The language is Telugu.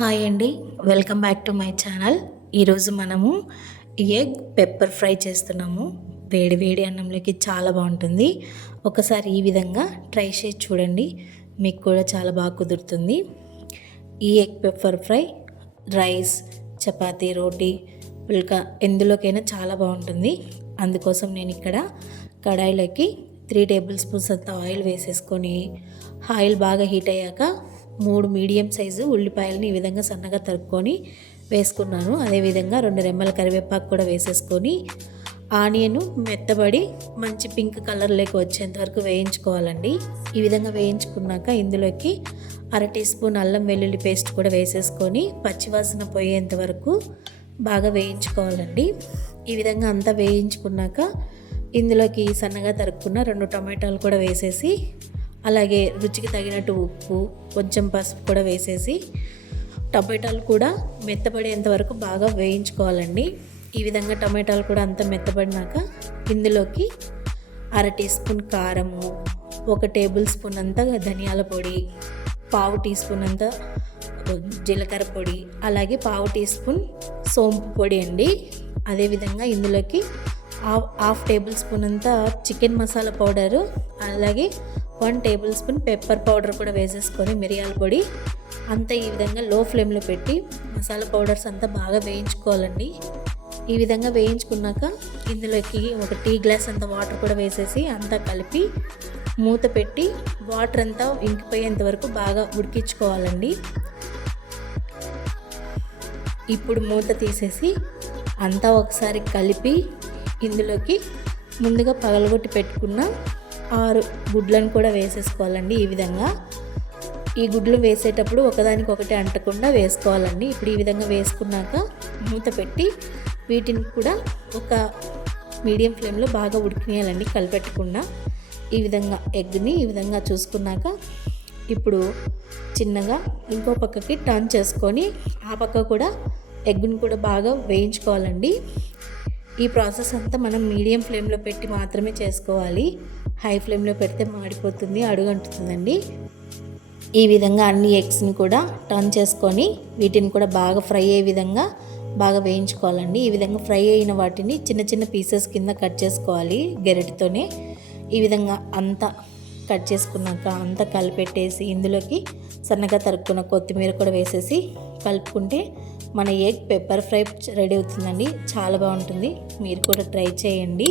హాయ్ అండి. Welcome back to my channel. ఈరోజు మనము ఎగ్ పెప్పర్ ఫ్రై చేస్తున్నాము. వేడి వేడి అన్నంలోకి చాలా బాగుంటుంది. ఒకసారి ఈ విధంగా ట్రై చేసి చూడండి, మీకు కూడా చాలా బాగా కుదురుతుంది. ఈ ఎగ్ పెప్పర్ ఫ్రై రైస్, చపాతీ, రోటీ, పుల్కా ఎందులోకైనా చాలా బాగుంటుంది. అందుకోసం నేను ఇక్కడ కడాయిలోకి 3 టేబుల్ స్పూన్స్ అంత ఆయిల్ వేసేసుకొని, ఆయిల్ బాగా హీట్ అయ్యాక 3 మీడియం సైజు ఉల్లిపాయలని ఈ విధంగా సన్నగా తరుక్కొని వేసుకున్నాను. అదేవిధంగా 2 రెమ్మల కరివేపాకు కూడా వేసేసుకొని ఆనియన్ మెత్తబడి మంచి పింక్ కలర్లోకి వచ్చేంత వరకు వేయించుకోవాలండి. ఈ విధంగా వేయించుకున్నాక ఇందులోకి 1/2 టీ స్పూన్ అల్లం వెల్లుల్లి పేస్ట్ కూడా వేసేసుకొని పచ్చివాసన పోయేంత వరకు బాగా వేయించుకోవాలండి. ఈ విధంగా అంతా వేయించుకున్నాక ఇందులోకి సన్నగా తరుక్కున్న 2 టమాటాలు కూడా వేసేసి, అలాగే రుచికి తగినట్టు ఉప్పు, కొంచెం పసుపు కూడా వేసేసి టమాటాలు కూడా మెత్తబడేంత వరకు బాగా వేయించుకోవాలండి. ఈ విధంగా టమాటాలు కూడా అంతా మెత్తబడినాక ఇందులోకి 1/2 టీ స్పూన్ కారము, 1 టేబుల్ స్పూన్ అంతా ధనియాల పొడి, 1/2 టీ స్పూన్ అంతా జీలకర్ర పొడి, అలాగే 1/2 టీ స్పూన్ సోంపు పొడి అండి. అదేవిధంగా ఇందులోకి 1/2 టేబుల్ స్పూన్ అంతా చికెన్ మసాలా పౌడరు, అలాగే 1 టేబుల్ స్పూన్ పెప్పర్ పౌడర్ కూడా వేసేసుకొని మిరియాల పొడి అంతా ఈ విధంగా లో ఫ్లేమ్లో పెట్టి మసాలా పౌడర్స్ అంతా బాగా వేయించుకోవాలండి. ఈ విధంగా వేయించుకున్నాక ఇందులోకి 1 టీ గ్లాస్ అంత వాటర్ కూడా వేసేసి అంతా కలిపి మూత పెట్టి వాటర్ అంతా ఇంకిపోయేంత వరకు బాగా ఉడికించుకోవాలండి. ఇప్పుడు మూత తీసేసి అంతా ఒకసారి కలిపి ఇందులోకి ముందుగా పగలగొట్టి పెట్టుకున్న 6 గుడ్లను కూడా వేసేసుకోవాలండి. ఈ విధంగా ఈ గుడ్లు వేసేటప్పుడు ఒకదానికొకటి అంటకుండా వేసుకోవాలండి. ఇప్పుడు ఈ విధంగా వేసుకున్నాక మూత పెట్టి వీటిని కూడా ఒక మీడియం ఫ్లేమ్లో బాగా ఉడికినేయాలండి, కలిపెట్టకుండా. ఈ విధంగా ఎగ్ని ఈ విధంగా చూసుకున్నాక ఇప్పుడు చిన్నగా ఇంకో పక్కకి టర్న్ చేసుకొని ఆ పక్క కూడా ఎగ్ని కూడా బాగా వేయించుకోవాలండి. ఈ ప్రాసెస్ అంతా మనం మీడియం ఫ్లేమ్లో పెట్టి మాత్రమే చేసుకోవాలి. హై ఫ్లేమ్లో పెడితే మాడిపోతుంది, అడుగంటుతుందండి. ఈ విధంగా అన్ని ఎగ్స్ని కూడా టర్న్ చేసుకొని వీటిని కూడా బాగా ఫ్రై అయ్యే విధంగా బాగా వేయించుకోవాలండి. ఈ విధంగా ఫ్రై అయిన వాటిని చిన్న చిన్న పీసెస్ కింద కట్ చేసుకోవాలి గెరటితోనే. ఈ విధంగా అంతా కట్ చేసుకున్నాక అంతా కలిపెట్టేసి ఇందులోకి సన్నగా తరుక్కున్న కొత్తిమీర కూడా వేసేసి కలుపుకుంటే మన ఎగ్ పెప్పర్ ఫ్రై రెడీ అవుతుందండి. చాలా బాగుంటుంది, మీరు కూడా ట్రై చేయండి.